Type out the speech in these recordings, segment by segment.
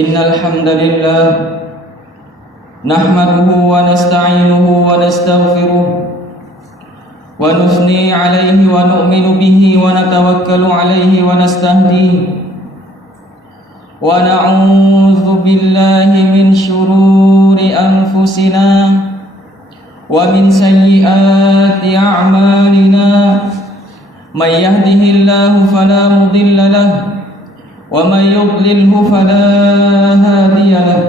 إن الحمد لله نحمده ونستعينه ونستغفره ونثني عليه ونؤمن به ونتوكل عليه ونستهديه ونعوذ بالله من شرور أنفسنا ومن سيئات أعمالنا من يهده الله فلا مضل له ومن يضلله فلا هادي له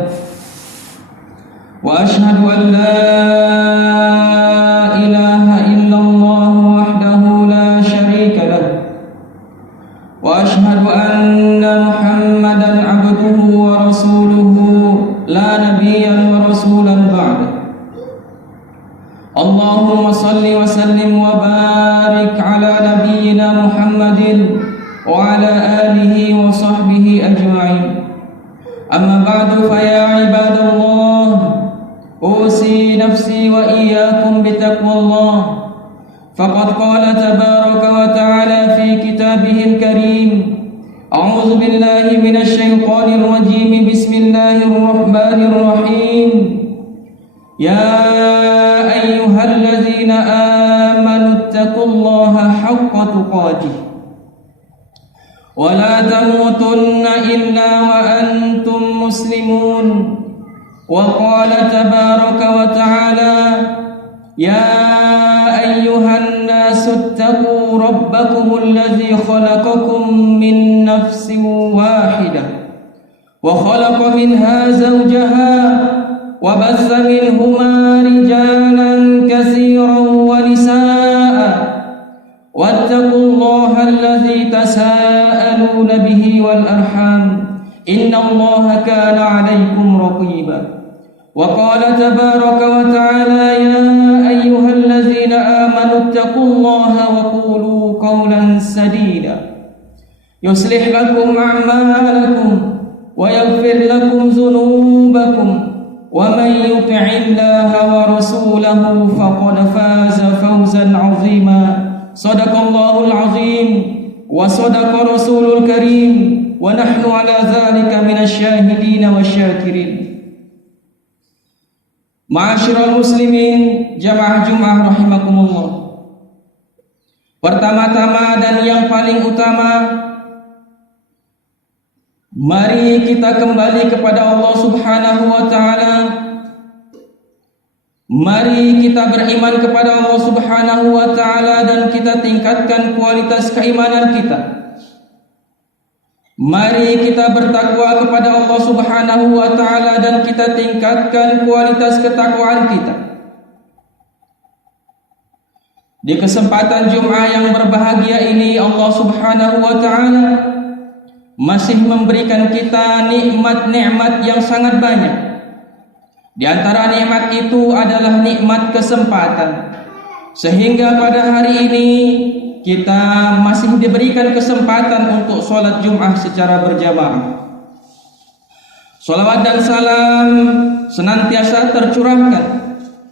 وأشهد أن لا إله إلا الله وحده لا شريك له وأشهد أن محمدا عبده ورسوله لا نبيا ورسولا بعده اللهم صل وسلم وبارك على نبينا محمد وعلى آله وصحبه أجمعين أما بعد فيا عباد الله أوصي نفسي وإياكم بتقوى الله فقد قال تبارك وتعالى في كتابه الكريم أعوذ بالله من الشيطان الرجيم بسم الله الرحمن الرحيم يا أيها الذين آمنوا اتقوا الله حق تقاته ولا تموتن إلا وأنتم مسلمون وقال تبارك وتعالى يا أيها الناس اتقوا ربكم الذي خلقكم من نفس واحدة وخلق منها زوجها وبث منهما رجالا كثيرا ونساء واتقوا الله الذي تساءلون به والأرحام إن الله كان عليكم رقيبا وقال تبارك وتعالى يا أيها الذين آمنوا اتقوا الله وقولوا قولا سديدا يصلح لكم أعمالكم ويغفر لكم ذنوبكم ومن يطع الله ورسوله فقد فاز فوزا عظيما صدق الله العظيم وصدق رسول الكريم ونحن على ذلك من الشاهدين والشاكرين. Ma'asyiral muslimin jamaah Jumat rahimakumullah. Pertama-tama dan yang paling utama, mari kita kembali kepada Allah Subhanahu wa taala. Mari kita beriman kepada Allah Subhanahu wa taala dan kita tingkatkan kualitas keimanan kita. Mari kita bertakwa kepada Allah Subhanahu wa taala dan kita tingkatkan kualitas ketakwaan kita. Di kesempatan Jumat yang berbahagia ini Allah Subhanahu wa taala masih memberikan kita nikmat-nikmat yang sangat banyak. Di antara nikmat itu adalah nikmat kesempatan. Sehingga pada hari ini kita masih diberikan kesempatan untuk sholat Jum'ah secara berjamaah. Salawat dan salam senantiasa tercurahkan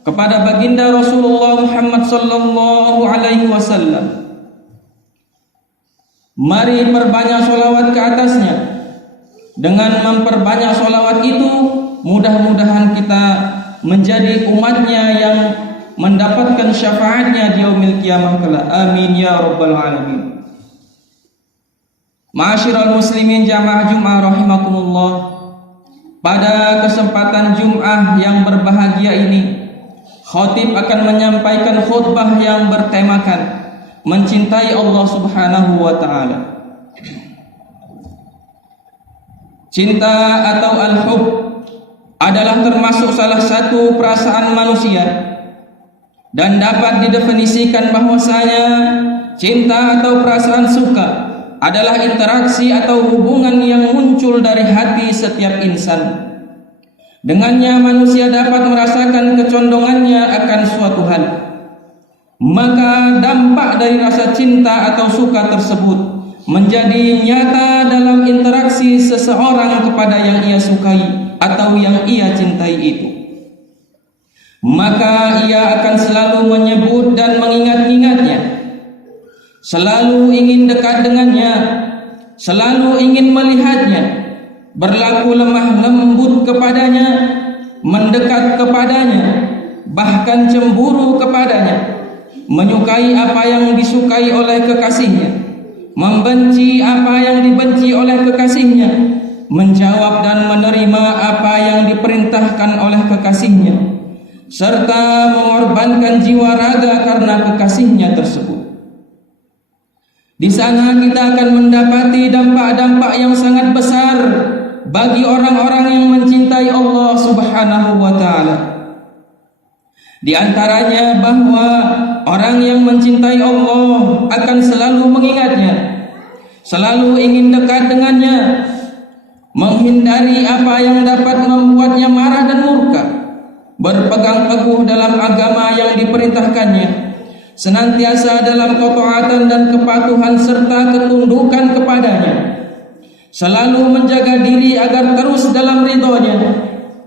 kepada baginda Rasulullah Muhammad sallallahu alaihi wasallam. Mari perbanyak salawat ke atasnya. Dengan memperbanyak salawat itu, mudah-mudahan kita menjadi umatnya yang mendapatkan syafaatnya di yaumil qiyamah kelak. Amin ya rabbal alamin. Ma'asyiral muslimin jamaah Jumat rahimakumullah. Pada kesempatan Jumat yang berbahagia ini, khatib akan menyampaikan khutbah yang bertemakan mencintai Allah Subhanahu wa taala. Cinta atau al-hub adalah termasuk salah satu perasaan manusia dan dapat didefinisikan bahwasanya cinta atau perasaan suka adalah interaksi atau hubungan yang muncul dari hati setiap insan. Dengannya manusia dapat merasakan kecondongannya akan suatu hal. Maka dampak dari rasa cinta atau suka tersebut menjadi nyata dalam interaksi seseorang kepada yang ia sukai atau yang ia cintai itu. Maka ia akan selalu menyebut dan mengingat-ingatnya, selalu ingin dekat dengannya, selalu ingin melihatnya, berlaku lemah lembut kepadanya, mendekat kepadanya, bahkan cemburu kepadanya, menyukai apa yang disukai oleh kekasihnya, membenci apa yang dibenci oleh kekasihnya, menjawab dan menerima apa yang diperintahkan oleh kekasihnya, serta mengorbankan jiwa raga karena kekasihnya tersebut. Di sana kita akan mendapati dampak-dampak yang sangat besar bagi orang-orang yang mencintai Allah Subhanahu wa taala. Di antaranya bahwa orang yang mencintai Allah akan selalu mengingatnya, selalu ingin dekat dengannya, menghindari apa yang dapat membuatnya marah dan murka, berpegang teguh dalam agama yang diperintahkannya, senantiasa dalam ketaatan dan kepatuhan serta ketundukan kepadanya, selalu menjaga diri agar terus dalam ridhonya,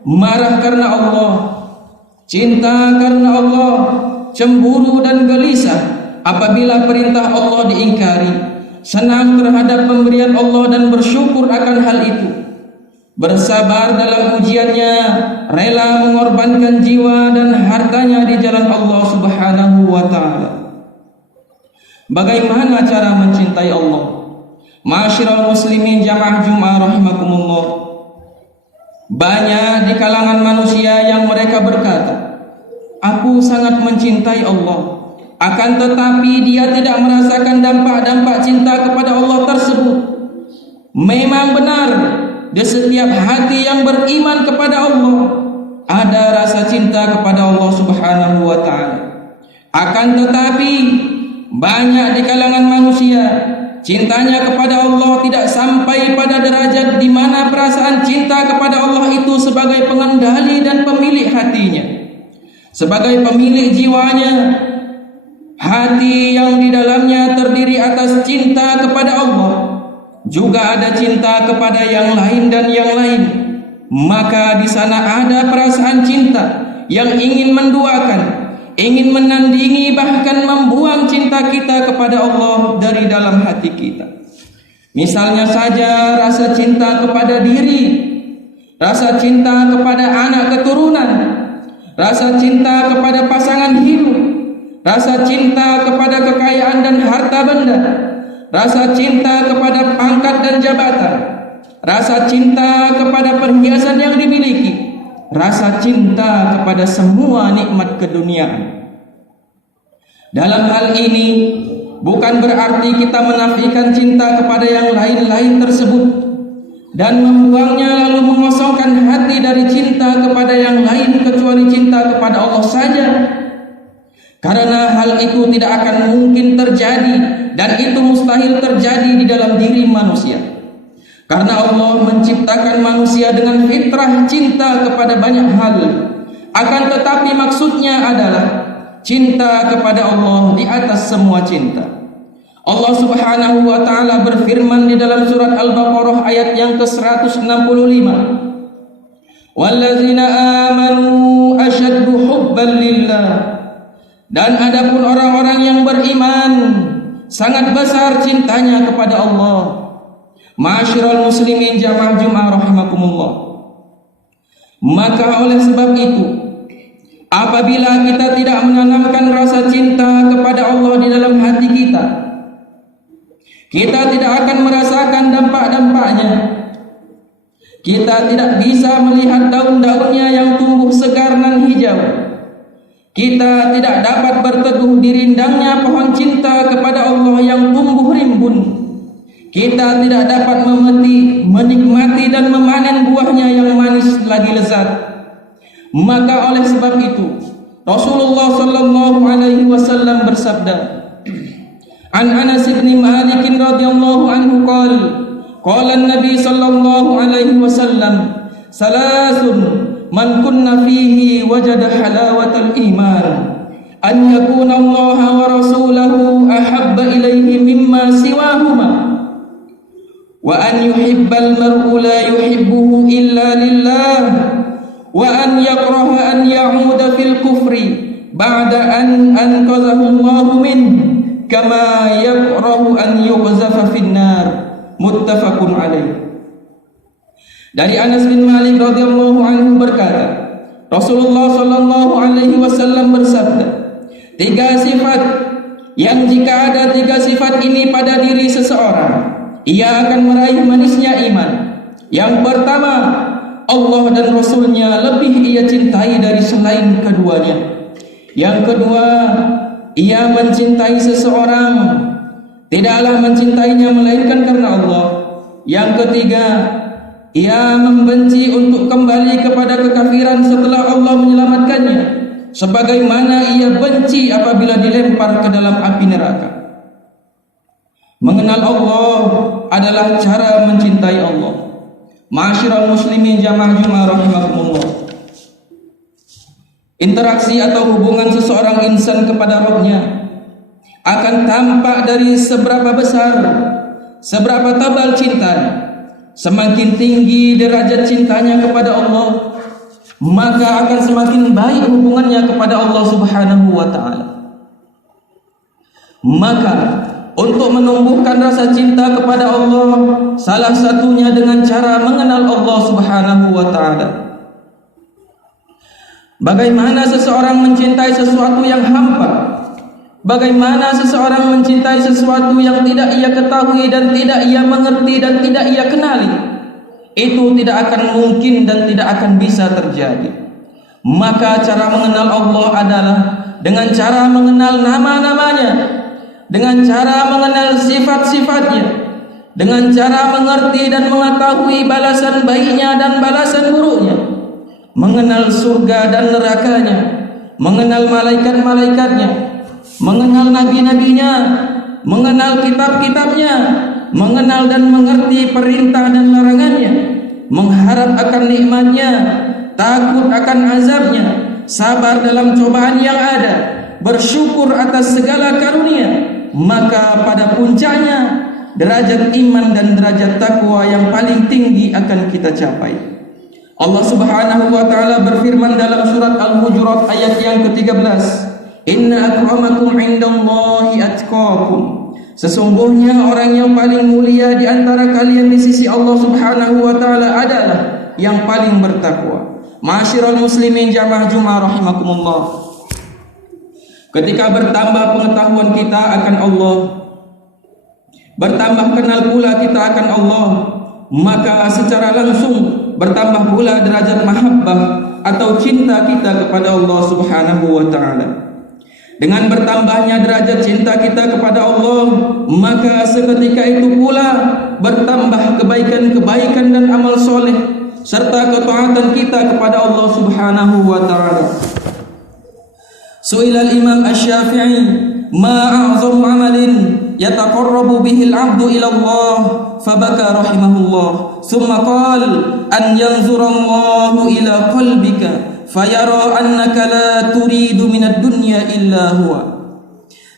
marah karena Allah, cinta karena Allah, cemburu dan gelisah apabila perintah Allah diingkari, senang terhadap pemberian Allah dan bersyukur akan hal itu, bersabar dalam ujiannya, rela mengorbankan jiwa dan hartanya di jalan Allah Subhanahu wa taala. Bagaimana cara mencintai Allah? Ma'asyiral muslimin jamaah Jumat rahimakumullah. Banyak di kalangan manusia yang mereka berkata, aku sangat mencintai Allah, akan tetapi dia tidak merasakan dampak-dampak cinta kepada Allah tersebut. Memang benar, di setiap hati yang beriman kepada Allah ada rasa cinta kepada Allah Subhanahu wa taala. Akan tetapi banyak di kalangan manusia cintanya kepada Allah tidak sampai pada derajat di mana perasaan cinta kepada Allah itu sebagai pengendali dan pemilik hatinya, sebagai pemilik jiwanya. Hati yang di dalamnya terdiri atas cinta kepada Allah, juga ada cinta kepada yang lain dan yang lain, maka di sana ada perasaan cinta yang ingin menduakan, ingin menandingi, bahkan membuang cinta kita kepada Allah dari dalam hati kita. Misalnya saja rasa cinta kepada diri, rasa cinta kepada anak keturunan, rasa cinta kepada pasangan hidup, rasa cinta kepada kekayaan dan harta benda, rasa cinta kepada pangkat dan jabatan, rasa cinta kepada perhiasan yang dimiliki, rasa cinta kepada semua nikmat keduniaan. Dalam hal ini bukan berarti kita menafikan cinta kepada yang lain-lain tersebut dan membuangnya lalu mengosongkan hati dari cinta kepada yang lain kecuali cinta kepada Allah saja. Karena hal itu tidak akan mungkin terjadi dan itu mustahil terjadi di dalam diri manusia. Karena Allah menciptakan manusia dengan fitrah cinta kepada banyak hal. Akan tetapi maksudnya adalah cinta kepada Allah di atas semua cinta. Allah Subhanahu wa taala berfirman di dalam surat Al-Baqarah ayat yang ke-165. Wallazina amanu asyaddu hubban lillah. Dan adapun orang-orang yang beriman sangat besar cintanya kepada Allah. Ma'asyiral muslimin jamaah Jumat rahimakumullah. Maka oleh sebab itu, apabila kita tidak menanamkan rasa cinta kepada Allah di dalam hati kita, kita tidak akan merasakan dampak-dampaknya. Kita tidak bisa melihat daun-daunnya yang tumbuh segar dan hijau. Kita tidak dapat berteduh di rindangnya pohon cinta kepada Allah yang tumbuh rimbun. Kita tidak dapat menikmati dan memanen buahnya yang manis lagi lezat. Maka oleh sebab itu Rasulullah sallallahu alaihi wasallam bersabda, An Anas bin Malik radhiyallahu anhu qala an-nabi sallallahu alaihi wasallam, salasun man kunna fihi wajada halawatal iman, an yakuna Allah wa rasulahu ahabba ilaihi mimma siwahuma, wa an yuhibbal mar'u la yuhibbuhu illa lillah, wa an yakraha an ya'uda fil kufri ba'da an anqadhahu Allah min, kama yakrahu an yuqzafa fin nar. Muttafaqun alaih. Dari Anas bin Malik radhiyallahu anhu berkata, Rasulullah sallallahu alaihi wasallam bersabda, 3 sifat yang jika ada 3 sifat ini pada diri seseorang, ia akan meraih manisnya iman. Yang pertama, Allah dan Rasulnya lebih ia cintai dari selain keduanya. Yang kedua, ia mencintai seseorang, tidaklah mencintainya melainkan karena Allah. Yang ketiga, ia membenci untuk kembali kepada kekafiran setelah Allah menyelamatkannya, sebagaimana ia benci apabila dilempar ke dalam api neraka. Mengenal Allah adalah cara mencintai Allah. Ma'asyiral muslimin jamaah Jumat rahimakumullah. Interaksi atau hubungan seseorang insan kepada Rabbnya akan tampak dari seberapa besar, seberapa tebal cintanya. Semakin tinggi derajat cintanya kepada Allah, maka akan semakin baik hubungannya kepada Allah Subhanahu wa taala. Maka untuk menumbuhkan rasa cinta kepada Allah, salah satunya dengan cara mengenal Allah Subhanahu wa taala. Bagaimana seseorang mencintai sesuatu yang hampa? Bagaimana seseorang mencintai sesuatu yang tidak ia ketahui dan tidak ia mengerti dan tidak ia kenali? Itu tidak akan mungkin dan tidak akan bisa terjadi. Maka cara mengenal Allah adalah dengan cara mengenal nama-namanya, dengan cara mengenal sifat-sifatnya, dengan cara mengerti dan mengetahui balasan baiknya dan balasan buruknya, mengenal surga dan nerakanya, mengenal malaikat-malaikatnya, mengenal nabi-nabinya, mengenal kitab-kitabnya, mengenal dan mengerti perintah dan larangannya, mengharap akan nikmatnya, takut akan azabnya, sabar dalam cobaan yang ada, bersyukur atas segala karunia. Maka pada puncaknya derajat iman dan derajat takwa yang paling tinggi akan kita capai. Allah Subhanahu wa taala berfirman dalam surat Al-Hujurat ayat yang ke-13, Inna akramakum indallahi atqakum. Sesungguhnya orang yang paling mulia di antara kalian di sisi Allah Subhanahu wa taala adalah yang paling bertakwa. Ma'asyiral muslimin jamaah Jumat rahimakumullah. Ketika bertambah pengetahuan kita akan Allah, bertambah kenal pula kita akan Allah, maka secara langsung bertambah pula derajat mahabbah atau cinta kita kepada Allah Subhanahu wa taala. Dengan bertambahnya derajat cinta kita kepada Allah, maka seketika itu pula bertambah kebaikan-kebaikan dan amal soleh serta ketaatan kita kepada Allah Subhanahu wa taala. Su'ila al-Imam Asy-Syafi'i, "Ma a'zamu 'amalin yataqarrabu bihi al-'abdu ila Allah?" Fabaka rahimahullah. Tsumma qala, "An yanzura Allahu ila qalbika fayara annaka la turidu minad dunya illa huwa."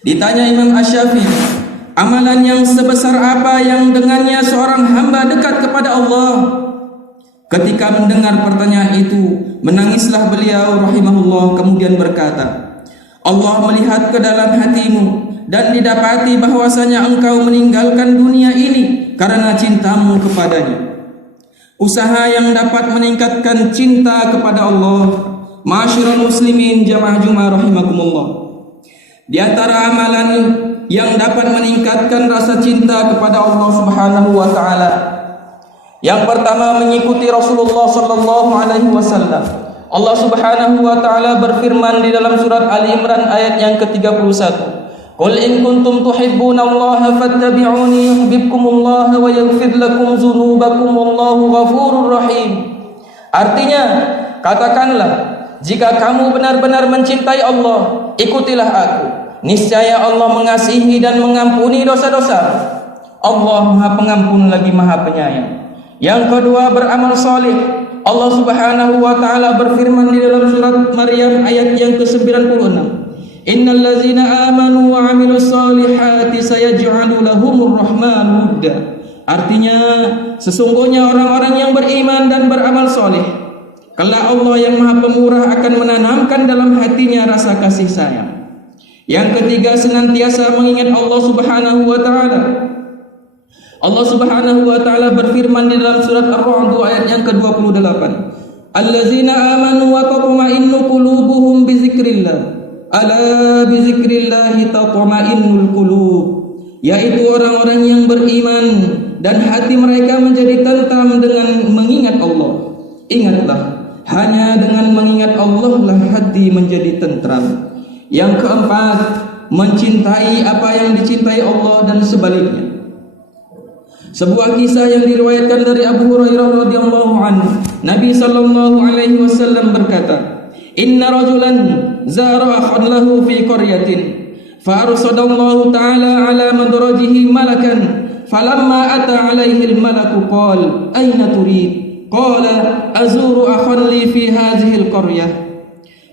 Ditanya Imam Asy-Syafi'i, amalan yang sebesar apa yang dengannya seorang hamba dekat kepada Allah? Ketika mendengar pertanyaan itu, menangislah beliau rahimahullah, kemudian berkata, Allah melihat ke dalam hatimu dan didapati bahwasanya engkau meninggalkan dunia ini karena cintamu kepadanya. Usaha yang dapat meningkatkan cinta kepada Allah, ma'asyiral muslimin jamaah Jumat rahimakumullah. Di antara amalan yang dapat meningkatkan rasa cinta kepada Allah Subhanahu wa taala, yang pertama mengikuti Rasulullah sallallahu alaihi wasallam. Allah Subhanahu wa taala berfirman di dalam surat Ali Imran ayat yang ke-31. Qul in kuntum tuhibbunallaha fattabi'uni yuhibbukumullah wa yaghfir lakum dzunubakum wallahu ghafurur rahim. Artinya, katakanlah, jika kamu benar-benar mencintai Allah, ikutilah aku. Niscaya Allah mengasihi dan mengampuni dosa-dosa. Allah Maha Pengampun lagi Maha Penyayang. Yang kedua, beramal saleh. Allah Subhanahu wa taala berfirman di dalam surat Maryam ayat yang ke-96. Innal ladzina amanu wa 'amilus solihati sayaj'alu lahumur rahmanu wudda. Artinya, sesungguhnya orang-orang yang beriman dan beramal soleh, kelak Allah yang Maha Pemurah akan menanamkan dalam hatinya rasa kasih sayang. Yang ketiga, senantiasa mengingat Allah Subhanahu wa taala. Allah Subhanahu wa taala berfirman di dalam surat Ar-Ra'd ayat yang ke-28. Allazina amanu wa tatma'innu qulubuhum bi dzikrillah. Ala bi dzikrillah tatma'innul qulub. Yaitu orang-orang yang beriman dan hati mereka menjadi tentram dengan mengingat Allah. Ingatlah, hanya dengan mengingat Allah lah hati menjadi tentram. Yang keempat, mencintai apa yang dicintai Allah dan sebaliknya. Sebuah kisah yang diriwayatkan dari Abu Hurairah radhiyallahu anhu, Nabi sallallahu alaihi wasallam berkata, "Inna rajulan zara akhan lahu fi qaryatin, fa arsadallahu ta'ala ala madrajihi malakan, falamma ata alaihi al-malaku qala, aina turid? Qala, azuru akhan li fi hadhihi al-qaryah.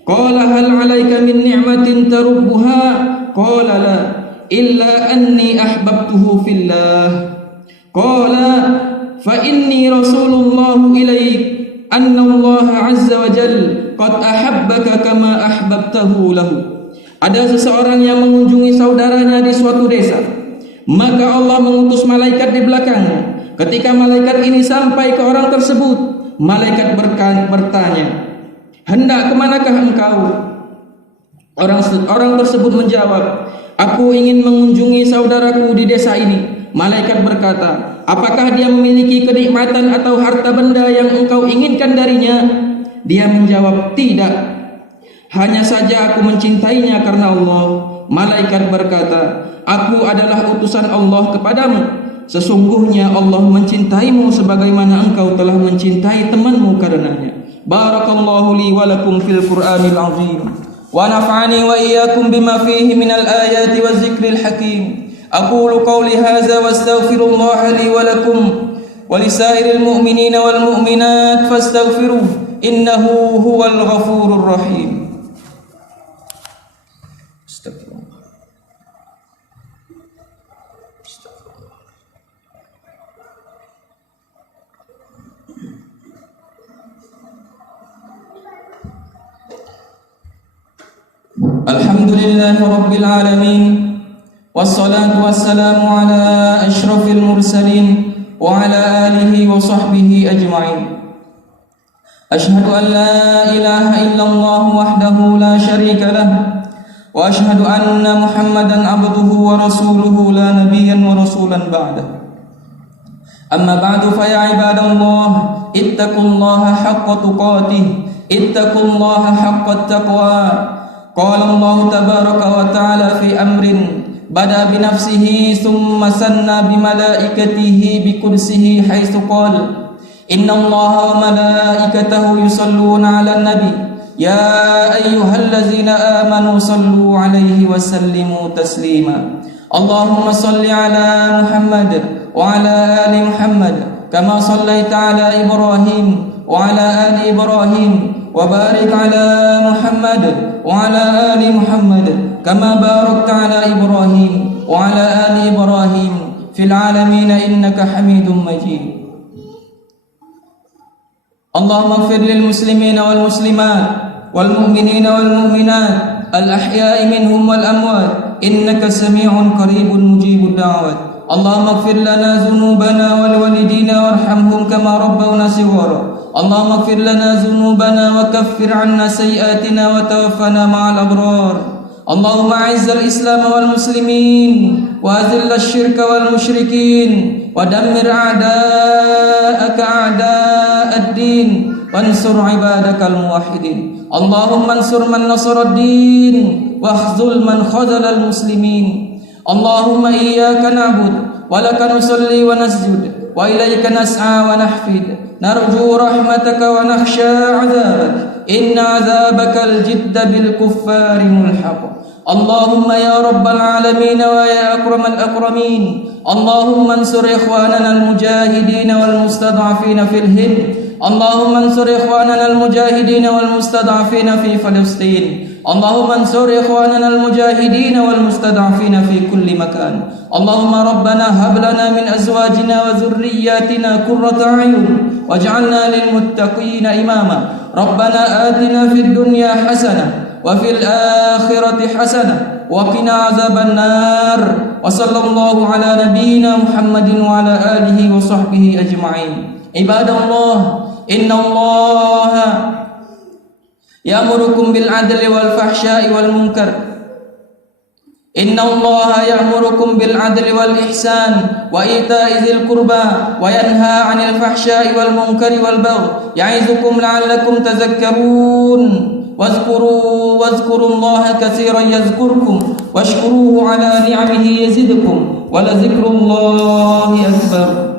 Qala, hal 'alaika min ni'matin tarubbuha? Qala la, illa anni ahbabtuhu fillah. Qala fa inni rasulullah ilaik anna Allah azza wa jalla qad ahabbaka kama ahbabtahu lahu." Ada seseorang yang mengunjungi saudaranya di suatu desa, maka Allah mengutus malaikat di belakangnya. Ketika malaikat ini sampai ke orang tersebut, malaikat bertanya, "Hendak kemanakah engkau?" Orang tersebut menjawab, "Aku ingin mengunjungi saudaraku di desa ini." Malaikat berkata, "Apakah dia memiliki kenikmatan atau harta benda yang engkau inginkan darinya?" Dia menjawab, "Tidak. Hanya saja aku mencintainya karena Allah." Malaikat berkata, "Aku adalah utusan Allah kepadamu. Sesungguhnya Allah mencintaimu sebagaimana engkau telah mencintai temanmu karenanya." Barakallahu li wa lakum fil Qur'anil azim. Wa nafa'ani wa iyyakum bima fihi minal ayati waz zikril hakim. أقول قولي هذا واستغفر الله لي ولكم ولسائر المؤمنين والمؤمنات فاستغفروه إنه هو الغفور الرحيم. الحمد لله رب العالمين والصلاة والسلام على أشرف المرسلين وعلى آله وصحبه أجمعين. أشهد أن لا إله إلا الله وحده لا شريك له، وأشهد أن محمدا عبده ورسوله لا نبيا ورسولا بعده. أما بعد فيا عباد الله اتقوا الله حق تقاته، اتقوا الله حق التقوى. قال الله تبارك وتعالى في أمر بدأ بنفسه ثم ثنى بملائكته بقدسه حيث قال: إن الله وملائكته يصلون على النبي يا أيها الذين آمنوا صلوا عليه وسلموا تسليما. اللهم صل على محمد وعلى آل محمد كما صليت على إبراهيم وعلى آل إبراهيم، وبارك على محمد وعلى آل محمد كما باركت على إبراهيم وعلى آل إبراهيم في العالمين إنك حميد مجيد. اللهم اغفر للمسلمين والمسلمات والمؤمنين والمؤمنات الأحياء منهم والأموات إنك سميع قريب مجيب الدعوات. اللهم اغفر لنا ذنوبنا ولوالدينا وارحمهم كما ربونا صغارا. اللهم اغفر لنا ذنوبنا وكفر عنا سيئاتنا وتوفنا مع الأبرار. اللهم أعز الإسلام والمسلمين وأذل الشرك والمشركين ودمر أعداءك أعداء الدين وانصر عبادك الموحدين. اللهم انصر من نصر الدين واخذل من خذل المسلمين. اللهم إياك نعبد ولك نصلي ونسجد وإليك نسعى ونحفد، نرجو رحمتك ونخشى عذابك إن عذابك الجد بالكفار ملحق. اللهم يا رب العالمين ويا أكرم الأكرمين، اللهم انصر إخواننا المجاهدين والمستضعفين في الهند. اللهم انصر إخواننا المجاهدين والمستضعفين في فلسطين. اللهم انصر إخواننا المجاهدين والمستضعفين في كل مكان. اللهم ربنا هب لنا من أزواجنا وذرياتنا قرة أعين واجعلنا للمتقين إماما. ربنا آتنا في الدنيا حسنة وفي الآخرة حسنة وقنا عذاب النار وصلى الله على نبينا محمد وعلى آله وصحبه أجمعين. عباد الله، إن الله يأمركم بالعدل والفحشاء والمنكر إن الله يأمركم بالعدل والإحسان وإيتاء ذي القربى وينهى عن الفحشاء والمنكر والبغي يعظكم لعلكم تذكرون واذكروا الله كثيرا يذكركم واشكروه على نعمه يزدكم ولذكر الله أكبر.